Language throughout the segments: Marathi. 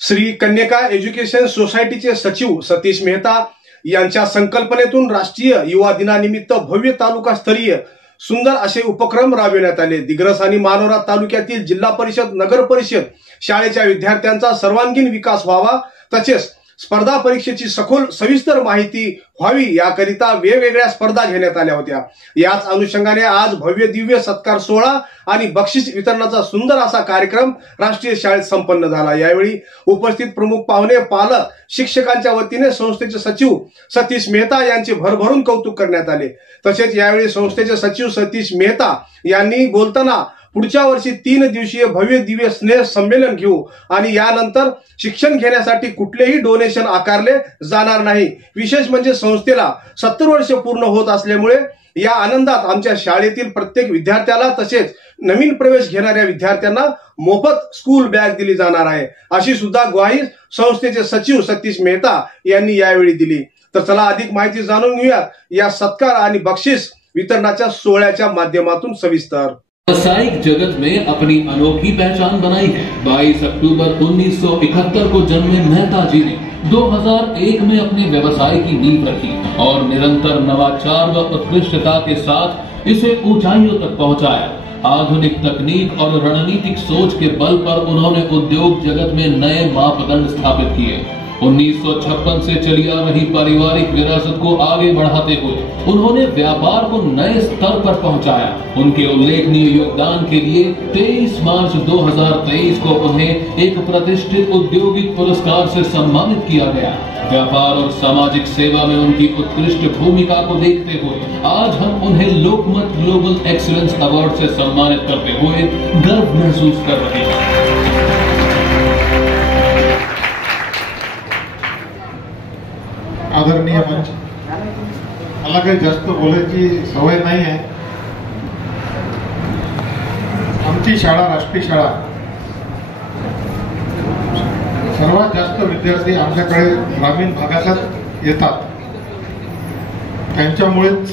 श्री कन्यका एज्युकेशन सोसायटीचे सचिव सतीश मेहता यांच्या संकल्पनेतून राष्ट्रीय युवा दिनानिमित्त भव्य तालुकास्तरीय सुंदर असे उपक्रम राबविण्यात आले। दिग्रस आणि मानोरा तालुक्यातील जिल्हा परिषद, नगर परिषद शाळेच्या विद्यार्थ्यांचा सर्वांगीण विकास व्हावा, तसेच स्पर्धा परीक्षेची सखोल सविस्तर माहिती व्हावी याकरिता वेगवेगळ्या स्पर्धा घेण्यात आल्या होत्या। याच अनुषंगाने आज भव्य दिव्य सत्कार सोहळा आणि बक्षीस वितरणाचा सुंदर असा कार्यक्रम राष्ट्रीय शाळेत संपन्न झाला। यावेळी उपस्थित प्रमुख पाहुणे, पालक, शिक्षकांच्या वतीने संस्थेचे सचिव सतीश मेहता यांचे भरभरून कौतुक करण्यात आले। तसेच यावेळी संस्थेचे सचिव सतीश मेहता यांनी बोलताना पुढच्या वर्षी 3 दिवसीय भव्य दिव्य स्नेह संमेलन घेऊ आणि यानंतर शिक्षण घेण्यासाठी कुठलेही डोनेशन आकारले जाणार नाही। विशेष म्हणजे संस्थेला 70 वर्ष पूर्ण होत असल्यामुळे या आनंदात आमच्या शाळेतील प्रत्येक विद्यार्थ्याला तसेच नवीन प्रवेश घेणाऱ्या विद्यार्थ्यांना मोफत स्कूल बॅग दिली जाणार आहे, अशी सुद्धा ग्वाही संस्थेचे सचिव सतीश मेहता यांनी यावेळी दिली। तर चला अधिक माहिती जाणून घेऊया या सत्कार आणि बक्षीस वितरणाच्या सोहळ्याच्या माध्यमातून सविस्तर। व्यावसायिक जगत में अपनी अनोखी पहचान बनाई है। 22 अक्टूबर 1971 को जन्मे मेहता जी ने 2001 में अपने व्यवसाय की नींव रखी और निरंतर नवाचार व उत्कृष्टता के साथ इसे ऊंचाइयों तक पहुंचाया। आधुनिक तकनीक और रणनीतिक सोच के बल पर उन्होंने उद्योग जगत में नए मापदंड स्थापित किए। 1956 से चली आ रही पारिवारिक विरासत को आगे बढ़ाते हुए उन्होंने व्यापार को नए स्तर पर पहुंचाया। उनके उल्लेखनीय योगदान के लिए 23 मार्च 2023 को उन्हें एक प्रतिष्ठित औद्योगिक पुरस्कार से सम्मानित किया गया। व्यापार और सामाजिक सेवा में उनकी उत्कृष्ट भूमिका को देखते हुए आज हम उन्हें लोकमत ग्लोबल एक्सीलेंस अवार्ड से सम्मानित करते हुए गर्व महसूस कर रहे हैं। आदरणीय मंच, मला काही जास्त बोलायची सवय नाही आहे। आमची शाळा राष्ट्रीय शाळा, सर्वात जास्त विद्यार्थी आमच्याकडे ग्रामीण भागातच येतात। त्यांच्यामुळेच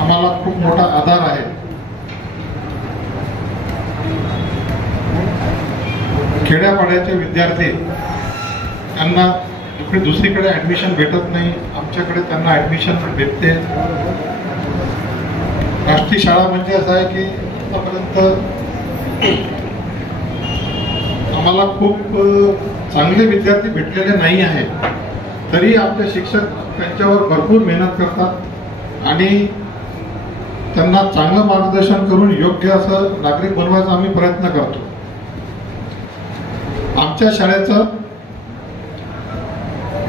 आम्हाला खूप मोठा आधार आहे। खेड्यापाड्याचे विद्यार्थी त्यांना दुसरीकडे ऍडमिशन भेटत नाही, आमच्याकडे त्यांना ऍडमिशन भेटते। राष्ट्रीय शाळा म्हणजे असं आहे की आतापर्यंत आम्हाला खूप चांगले विद्यार्थी भेटलेले नाही आहेत, तरी आमचे शिक्षक त्यांच्यावर भरपूर मेहनत करतात आणि त्यांना चांगलं मार्गदर्शन करून योग्य असं नागरिक बनवायचा आम्ही प्रयत्न करतो। आमच्या शाळेचं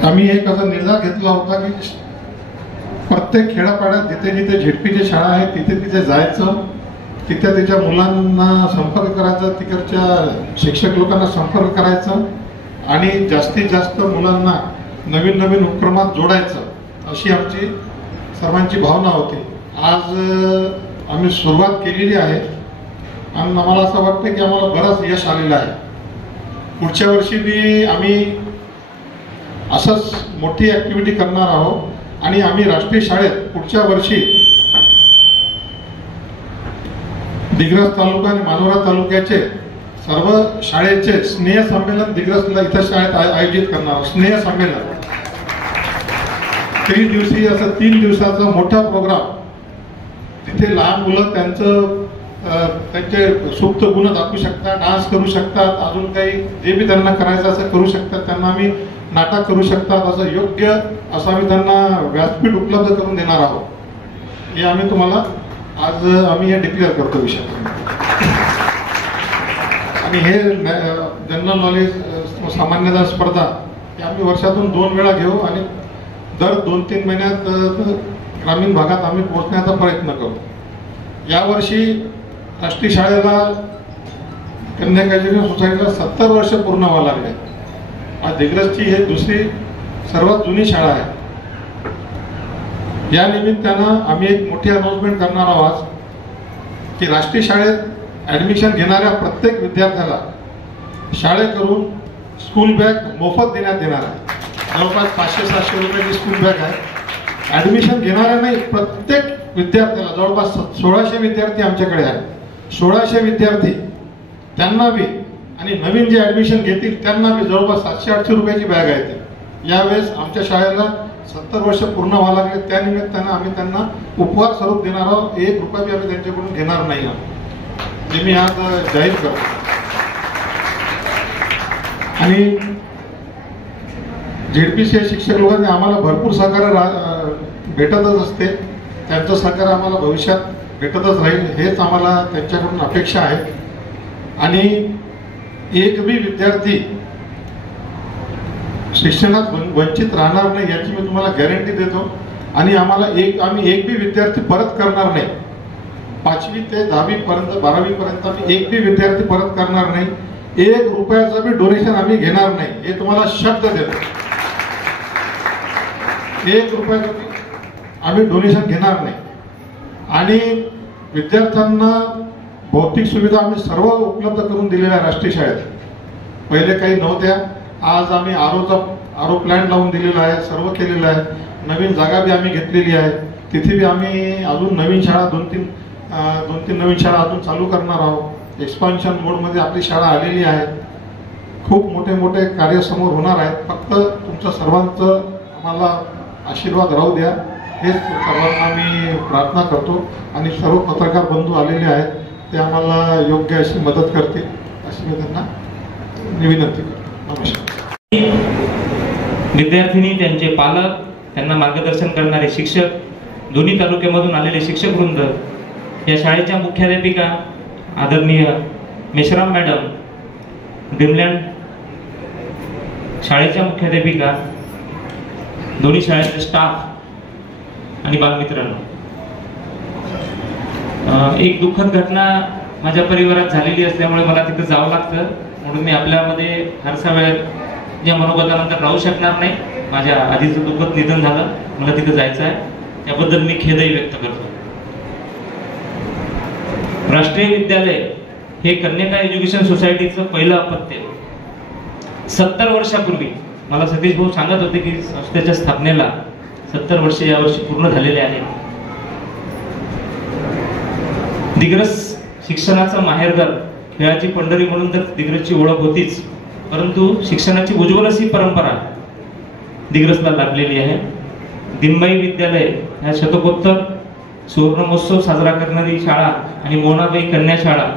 आम्ही एक असा निर्धार घेतला होता की प्रत्येक खेड्यापाड्यात जिथे जिथे झेडपीची शाळा आहे तिथे तिथे जायचं, तिथे त्याच्या मुलांना संपर्क करायचा, तिकडच्या शिक्षक लोकांना संपर्क करायचा आणि जास्तीत जास्त मुलांना नवीन नवीन उपक्रमात जोडायचं, अशी आमची सर्वांची भावना होती। आज आम्ही सुरुवात केलेली आहे आणि आम्हाला असं वाटतं की आम्हाला बरंच यश आलेलं आहे। पुढच्या वर्षी बी आम्ही असंच मोठी ऍक्टिव्हिटी करणार आहोत आणि आम्ही राष्ट्रीय शाळेत पुढच्या वर्षी दिग्रस तालुका आणि मानोरा तालुक्याचे सर्व शाळेचे स्नेह संमेलन दिग्रसला इथं शाळेत आयोजित करणार आहोत। स्नेह संमेलन 3 दिवसीय असं 3 दिवसाचा मोठा प्रोग्राम, तिथे लहान मुलं त्यांचे सुप्त गुण दाखवू शकतात, डान्स करू शकतात, अजून काही जे बी त्यांना करायचं असं करू शकतात, त्यांना आम्ही नाटक करू शकतात, असं योग्य असं आम्ही त्यांना व्यासपीठ उपलब्ध करून देणार आहोत। हे आम्ही तुम्हाला आज आम्ही हे डिक्लेअर करतो विषय। आणि हे जनरल नॉलेज सामान्यता स्पर्धा हे आम्ही वर्षातून 2 वेळा घेऊ आणि दर 2-3 महिन्यात ग्रामीण भागात आम्ही पोहोचण्याचा प्रयत्न करू। यावर्षी राष्ट्रीय शाळेला कन्यका एज्युकेशन सोसायटीला 70 वर्ष पूर्ण व्हायला लागले। आज दिग्रसची हे दुसरी सर्वात जुनी शाळा आहे। या निमित्तानं आम्ही एक मोठी अनाउन्समेंट करणार आहोत की राष्ट्रीय शाळेत ऍडमिशन घेणाऱ्या प्रत्येक विद्यार्थ्याला शाळेकडून स्कूल बॅग मोफत देण्यात येणार आहे। जवळपास 500-700 रुपयाची स्कूल बॅग आहे। ऍडमिशन घेणाऱ्या नाही, प्रत्येक विद्यार्थ्याला जवळपास 1600 विद्यार्थी आमच्याकडे आहेत। 1600 विद्यार्थी त्यांना बी आणि नवीन जे ऍडमिशन घेतील त्यांना बी जवळपास 700-800 रुपयाची बॅग आहे. यावेळेस आमच्या शाळेला 70 वर्ष पूर्ण व्हावं लागले, त्यानिमित्तानं आम्ही त्यांना उपहार स्वरूप देणार आहोत. 1 रुपया बी आम्ही त्यांच्याकडून घेणार नाही आहोत, हे मी आज जाहीर करतो. आणि झेडपीचे शिक्षक लोकांनी आम्हाला भरपूर सहकार्य भेटतच असते. त्यांचं सहकार्य आम्हाला भविष्यात भेटतच राहील, हेच आम्हाला त्यांच्याकडून अपेक्षा आहे. आणि एक बी विद्यार्थी शिक्षणात वंचित राहणार नाही याची मी तुम्हाला गॅरंटी देतो. आणि आम्ही एक बी विद्यार्थी परत करणार नाही. 5वी ते 10वी पर्यंत 12वी पर्यंत आम्ही एक बी विद्यार्थी परत करणार नाही. 1 रुपयाचं बी डोनेशन आम्ही घेणार नाही, हे तुम्हाला शब्द देतो. 1 रुपयाचं बी आम्ही डोनेशन घेणार नाही. आणि विद्यार्थ्यांना भौतिक सुविधा आम्ही सर्व उपलब्ध करून दिलेल्या राष्ट्रीय शाळेत. पहिले काही नव्हत्या, आज आम्ही आरो प्लॅन लावून दिलेला आहे, सर्व केलेलं आहे. नवीन जागा बी आम्ही घेतलेली आहे, तिथे बी आम्ही अजून नवीन शाळा 2-3 नवीन शाळा अजून चालू करणार आहोत. एक्सपान्शन मोडमध्ये आपली शाळा आलेली आहे. खूप मोठे मोठे कार्य समोर होणार आहेत. फक्त तुमच्या सर्वांचं आम्हाला आशीर्वाद राहू द्या, हेच सर्वांना मी प्रार्थना करतो. आणि सर्व पत्रकार बंधू आलेले आहेत, ते आम्हाला योग्य अशी मदत करतील अशी मी त्यांना विनंती करतो. नमस्कार. विद्यार्थिनी, त्यांचे पालक, त्यांना मार्गदर्शन करणारे शिक्षक, दोन्ही तालुक्यामधून आलेले शिक्षक वृंद, या शाळेच्या मुख्याध्यापिका आदरणीय मेश्राम मॅडम, ड्रीमलँड शाळेच्या मुख्याध्यापिका, दोन्ही शाळेचे स्टाफ आणि बालमित्रांनो, एक दुःखद घटना माझ्या परिवारात झालेली असल्यामुळे मला तिथे जावं लागतं. म्हणून मी आपल्यामध्ये फारसा वेळ या मनोगतानंतर राहू शकणार नाही. माझ्या आधीचं दुःखद निधन झालं, मला तिथे जायचं आहे, त्याबद्दल मी खेदही व्यक्त करतो. राष्ट्रीय विद्यालय हे कन्या एज्युकेशन सोसायटीचं पहिलं अपत्य. 70 वर्षापूर्वी मला सतीश भाऊ सांगत होते की संस्थेच्या स्थापनेला 70 वर्ष यावर्षी पूर्ण झालेले आहेत. दिग्रस शिक्षणाचं माहेरघर, खेळाची पंढरी म्हणून तर दिग्रसची ओळख होतीच, परंतु शिक्षणाची उज्ज्वल अशी परंपरा दिग्रसला लाभलेली आहे. दिनबाई विद्यालय ह्या शतकोत्तर सुवर्ण महोत्सव साजरा करणारी शाळा आणि मोनाबाई कन्या शाळा,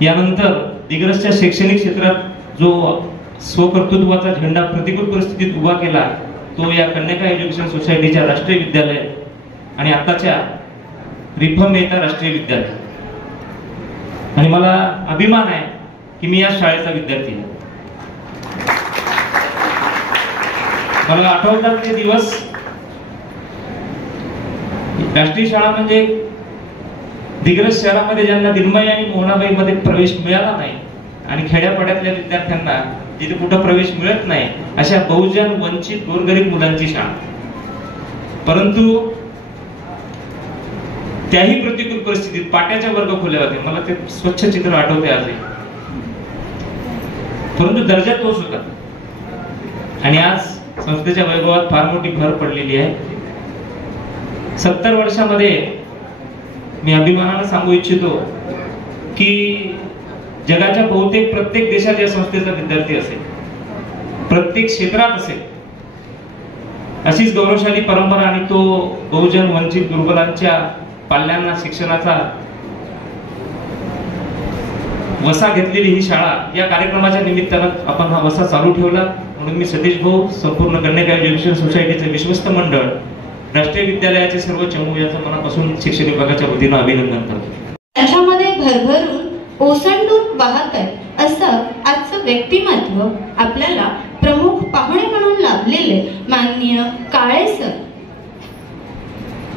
यानंतर दिग्रसच्या शैक्षणिक क्षेत्रात जो स्वकर्तृत्वाचा झेंडा प्रतिकूल परिस्थितीत उभा केला तो या कन्या एज्युकेशन सोसायटीच्या राष्ट्रीय विद्यालय आणि आताच्या रिफम मेहता राष्ट्रीय विद्यालय. आणि मला अभिमान आहे की मी या शाळेचा विद्यार्थी आहे. मला आठवतात ते दिवस. राष्ट्रीय शाळा म्हणजे दिग्रस शहरामध्ये ज्यांना दिनबाई आणि मोहनाबाई मध्ये प्रवेश मिळाला नाही आणि खेड्यापाड्यातल्या विद्यार्थ्यांना जिथे कुठं प्रवेश मिळत नाही अशा बहुजन वंचित गोरगरीब मुलांची शाळा. परंतु त्याही प्रतिकूल परिस्थितीत पाट्याच्या वर्ग खोल्या होते. मला ते स्वच्छ चित्र आठवते आजही. परंतु दर्जा तोच होता. आणि आज संस्थेच्या वैभवात फार मोठी भर पडलेली आहे. 70 वर्षामध्ये मी अभिमानाने सांगू इच्छितो की जगाच्या बहुतेक प्रत्येक देशात या संस्थेचा विद्यार्थी असेल, प्रत्येक क्षेत्रात असेल, अशीच गौरवशाली परंपरा आणि तो बहुजन वंचित दुर्बलांच्या पाल्यांना शिक्षणाचा वसा घेतलेली ही शाळा. या कार्यक्रमाच्या निमित्तानं आपण हा वसा चालू ठेवला. म्हणून मी सतीश भाऊ, संपूर्ण कन्या एज्युकेशन सोसायटीचे विश्वस्त मंडळ, राष्ट्रीय विद्यालयाचे सर्व चमू याचं मनापासून शिक्षण विभागाच्या वतीनं अभिनंदन करतो. त्याच्यामध्ये भरभरून ओसंडून वाहत आहे असं आजचं व्यक्तिमत्व आपल्याला प्रमुख पाहुणे म्हणून लाभलेले माननीय काळे सर,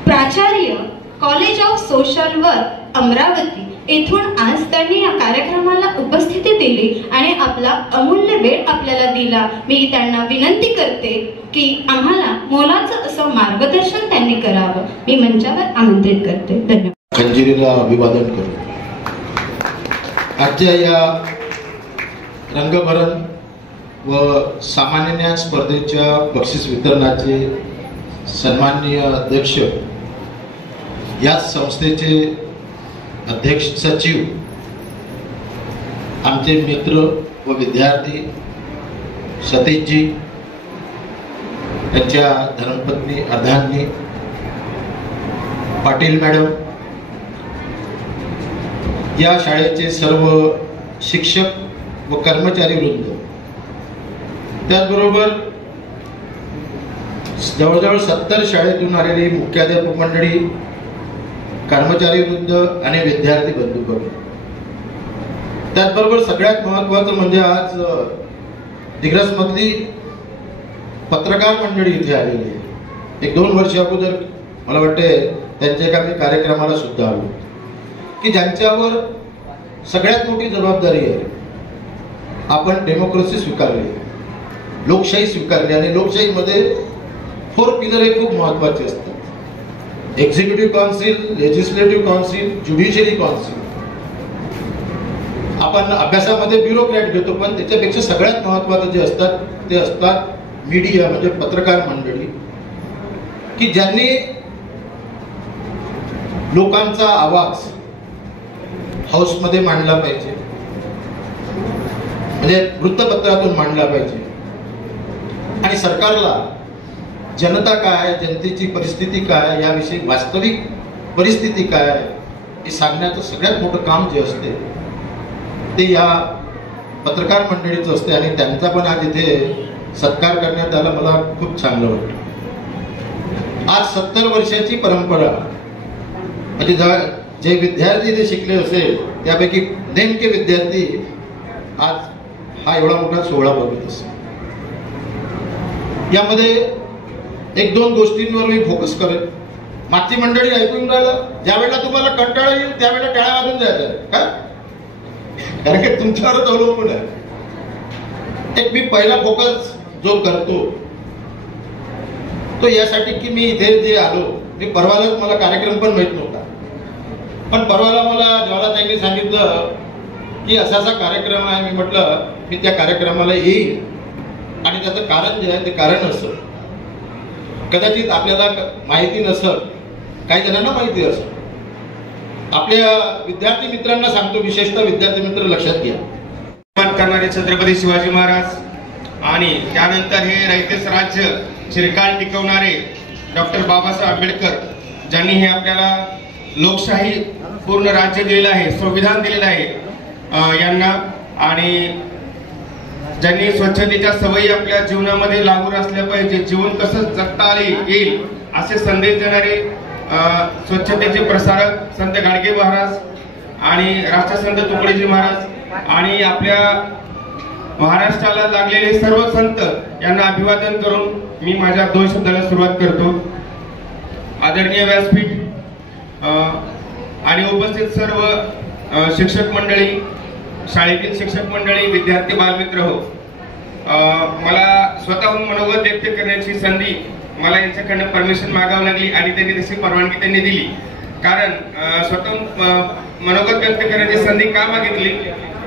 प्राचार्य, college of social work Amravati येथून आज त्यांनी या कार्यक्रमाला उपस्थिती दिली आणि आपला अमूल्य वेळ आपल्याला दिला. मी त्यांना विनंती करते की आम्हाला मोलाचं असं मार्गदर्शन त्यांनी करावं. मी मंचावर आमंत्रित करते. धन्यवाद. खंजिरीला अभिवादन करू. आजच्या या रंगभरण व सामान्य ज्ञान स्पर्धेच्या बक्षीस वितरणाचे सन्माननीय अध्यक्ष, या संस्थेचे अध्यक्ष सचिव आमचे मित्र व विद्यार्थी सतीशजी, त्यांच्या धर्मपत्नी अर्धांगिनी, पाटील मॅडम, या शाळेचे सर्व शिक्षक व कर्मचारी वृंद, त्याचबरोबर जवळजवळ 70 शाळेतून आलेली मुख्याध्यापक मंडळी, कर्मचारी वृंद आणि विद्यार्थी बंधुवर्ग, त्याचबरोबर सगळ्यात महत्त्वाचं म्हणजे आज दिग्रसमधली पत्रकार मंडळी इथे आलेली आहे. 1-2 वर्ष अगोदर मला वाटते त्यांच्या एका मी कार्यक्रमाला सुद्धा आलो की ज्यांच्यावर सगळ्यात मोठी जबाबदारी आहे. आपण डेमोक्रेसी स्वीकारली, लोकशाही स्वीकारली आणि लोकशाहीमध्ये 4 पिलर हे खूप महत्वाचे असतात. Executive council, legislative council, judiciary council. आपण अभ्यासामध्ये ब्युरोक्रॅट घेतो, पण त्याच्यापेक्षा सगळ्यात महत्वाचं जे असतात ते असतात मीडिया, म्हणजे पत्रकार मंडळी, की ज्यांनी लोकांचा आवाज हाऊसमध्ये मांडला पाहिजे, म्हणजे वृत्तपत्रातून मांडला पाहिजे आणि सरकारला जनता काय, जनतेची परिस्थिती काय, याविषयी वास्तविक परिस्थिती काय हे सांगण्याचं सगळ्यात मोठं काम जे असते ते या पत्रकार मंडळीचं असते आणि त्यांचा पण आज इथे सत्कार करण्यात आला. मला खूप चांगलं वाटतं. आज 70 वर्षाची परंपरा, म्हणजे जे विद्यार्थी इथे शिकले असेल त्यापैकी नेमके विद्यार्थी आज हा एवढा मोठा सोहळा बघत असेल. यामध्ये 1-2 गोष्टींवर मी फोकस करेन. मागची मंडळी ऐकून राहिलं, ज्या वेळेला तुम्हाला कंटाळा येईल त्यावेळेला टाळ्या वाजून जायचं का, कारण की तुमच्यावरच अवलंबून आहे. एक मी पहिला फोकस जो करतो तो यासाठी की मी इथे जे आलो, मी परवालाच मला कार्यक्रम पण माहित नव्हता, पण परवाला मला ज्वालाताईंनी सांगितलं की असा कार्यक्रम आहे. मी म्हटलं मी त्या कार्यक्रमाला येईल आणि त्याचं कारण जे आहे ते कारण असं कदाचित आपल्याला माहिती नसत, काही जणांना माहिती असत. आपल्या विद्यार्थी मित्रांना सांगतो, विशेषतः विद्यार्थी मित्र लक्षात घ्या. करणारे छत्रपती शिवाजी महाराज आणि त्यानंतर हे रयतेच राज्य चिरकाल टिकवणारे डॉक्टर बाबासाहेब आंबेडकर, ज्यांनी हे आपल्याला लोकशाही पूर्ण राज्य दिलेलं आहे, संविधान दिलेलं आहे यांना, आणि ज्यांनी स्वच्छतेच्या सवयी आपल्या जीवनामध्ये लागू असल्या पाहिजे, जीवन कसं जगता येईल असे संदेश देणारे स्वच्छतेचे प्रसारक संत गाडगे महाराज आणि राष्ट्रसंत तुकडोजी महाराज आणि आपल्या महाराष्ट्राला लागलेले सर्व संत यांना अभिवादन करून मी माझ्या 2 शब्दाला सुरुवात करतो. आदरणीय व्यासपीठ आणि उपस्थित सर्व शिक्षक मंडळी, शाळेतील शिक्षक मंडळी, विद्यार्थी बालमित्र हो, मला स्वतःहून मनोगत व्यक्त करण्याची संधी मला यांच्याकडनं परमिशन मागावी लागली आणि त्यांनी तशी परवानगी त्यांनी दिली. कारण स्वतःहून मनोगत व्यक्त करण्याची संधी का मागितली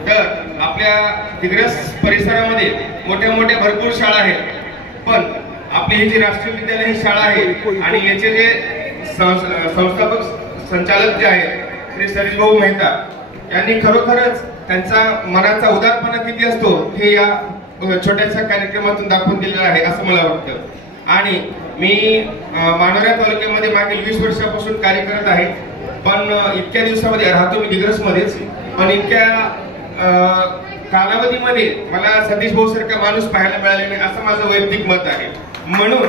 तर आपल्या दिग्रस परिसरामध्ये मोठ्या भरपूर शाळा आहेत, पण आपली ही जी राष्ट्रीय विद्यालय ही शाळा आहे आणि याचे जे संस्थापक संचालक जे आहेत श्री सतीश भाऊ मेहता यांनी खरोखरच त्यांचा मनाचा उदारपणा किती असतो हे या छोट्याशा कार्यक्रमातून दाखवून दिलेलं आहे असं मला वाटतं. आणि मी मानोरा तालुक्यामध्ये मागील 20 वर्षापासून कार्य करत आहे, पण इतक्या दिवसामध्ये राहतो मी दिग्रसमध्येच, पण इतक्या कालावधीमध्ये मला सतीश भाऊ सारखा माणूस पाहायला मिळाले नाही असं माझं वैयक्तिक मत आहे. म्हणून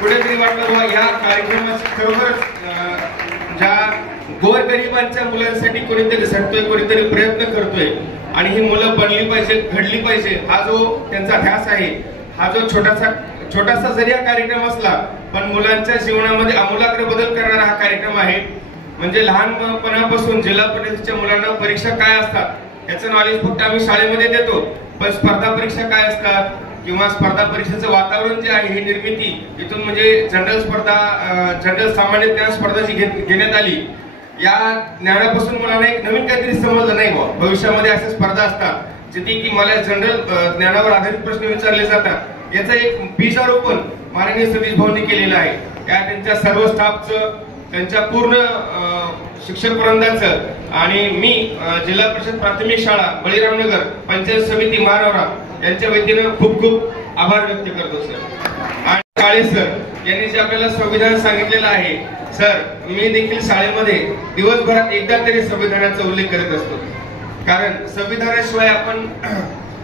कुठेतरी वाटलं या कार्यक्रमात खरोखरच ज्या गोरगरिबांच्या मुलांसाठी कोणीतरी झटतोय, कोणीतरी प्रयत्न करतोय आणि ही मुलं बनली पाहिजे, घडली पाहिजे, हा जो त्यांचा ध्यास आहे, हा जो छोटासा जरी हा कार्यक्रम असला पण मुलांच्या जीवनामध्ये आमूलाग्र बदल करणारा हा कार्यक्रम आहे. म्हणजे लहानपणापासून जिल्हा परिषदेच्या मुलांना परीक्षा काय असतात याचं नॉलेज फक्त आम्ही शाळेमध्ये देतो, पण स्पर्धा परीक्षा काय असतात किंवा स्पर्धा परीक्षेचं वातावरण जे आहे ही निर्मिती इथून म्हणजे जनरल सामान्य ज्ञान स्पर्धा जी घेण्यात आली या ज्ञानापासून मुलांना एक नवीन काहीतरी समजलं नाही बा. भविष्यामध्ये अशा स्पर्धा असतात जिथे की मला जनरल ज्ञानावर आधारित प्रश्न विचारले जातात, याचं एक बीजारोपण माननीय सतीश भाऊंनी केलेलं आहे. त्या त्यांच्या सर्व स्टाफचं, त्यांच्या पूर्ण शिक्षक वृंदाचं आणि मी जिल्हा परिषद प्राथमिक शाळा बळीरामनगर पंचायत समिती मानवरा यांच्या वतीने खूप खूप आभार व्यक्त करतो सर. आणि काळे सर यांनी जे आपल्याला संविधान सांगितलेलं आहे, सर मी देखील शाळेमध्ये दिवसभरात एकदा तरी संविधानाचा उल्लेख करत असतो. कारण संविधानाशिवाय आपण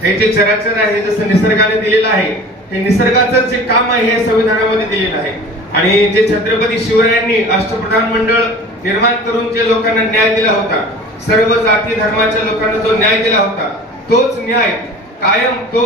हे जे चराचर आहे जसं निसर्गाने दिलेलं आहे, हे निसर्गाचं जे काम आहे हे संविधानामध्ये दिलेलं आहे. आणि जे छत्रपती शिवरायांनी अष्टप्रधान मंडळ निर्माण करून जे लोकांना न्याय दिला होता, सर्व जाती धर्माच्या लोकांना जो न्याय दिला होता, तोच न्याय कायम तो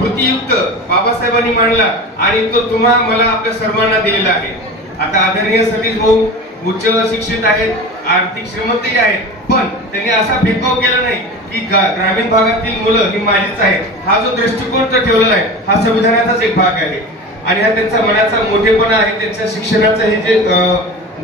कृतीयुक्त बाबासाहेबांनी मांडला आणि तो तुम्हा मला आपल्या सर्वांना दिलेला आहे. आता आदरणीय सतीश भाऊ उच्च शिक्षित आहेत, आर्थिक श्रीमंतही आहेत, पण त्यांनी असा भेदभाव केला नाही की ग्रामीण भागातील मुलं ही माझीच आहेत. हा जो दृष्टिकोन तो ठेवलेला आहे हा संविधानाचाच एक भाग आहे. आणि हा त्यांचा मनाचा मोठेपणा आहे. त्यांच्या शिक्षणाचं हे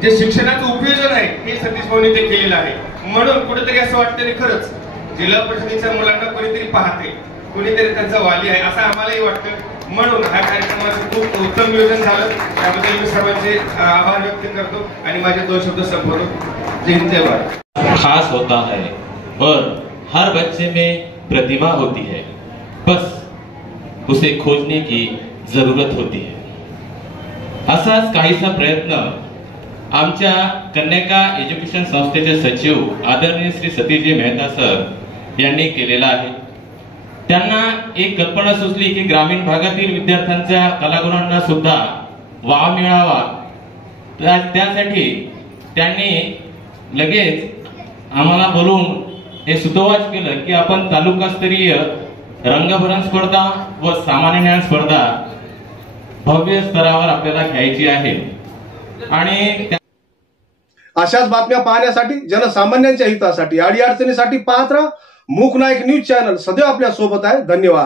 जे शिक्षणाचं उपयोजन आहे हे सतीश भाऊंनी ते केलेलं आहे. म्हणून कुठेतरी असं वाटतं खरंच जिल्हा परिषदेच्या मुलांना कोणीतरी पाहते, कोणीतरी त्यांचा वाली आहे असं आम्हालाही वाटतं. म्हणून हा कार्यक्रमाचं खूप उत्तम नियोजन झालं, त्याबद्दल मी सर्वांचे आभार व्यक्त करतो आणि माझे 2 शब्द संपवतो. जय हिंद, जय भारत. खास होता है और हर बच्चे में प्रतिभा होती है, बस उसे खोजने की जरूरत होती है. असाच काहीसा प्रयत्न आमच्या कन्यका एज्युकेशन संस्थेचे सचिव आदरणीय श्री सतीशजी मेहता सर यांनी केलेला आहे. त्यांना एक कल्पना सुचली की ग्रामीण भागातील विद्यार्थ्यांच्या कलागुणांना सुद्धा वाव मिळावा. त्यासाठी त्यांनी लगेच आम्हाला बोलून हे सुतोवाच केलं की आपण तालुकास्तरीय रंगभरण स्पर्धा व सामान्य ज्ञान स्पर्धा भव्य स्तरावर आपल्याला घ्यायची आहे. आणि अशाच बातम्या पाहण्यासाठी जनसामान्यांच्या हितासाठी अडीअडचणीसाठी पाहत राहा. मूक नायक न्यूज चॅनल सदैव आपल्या सोबत आहे. धन्यवाद.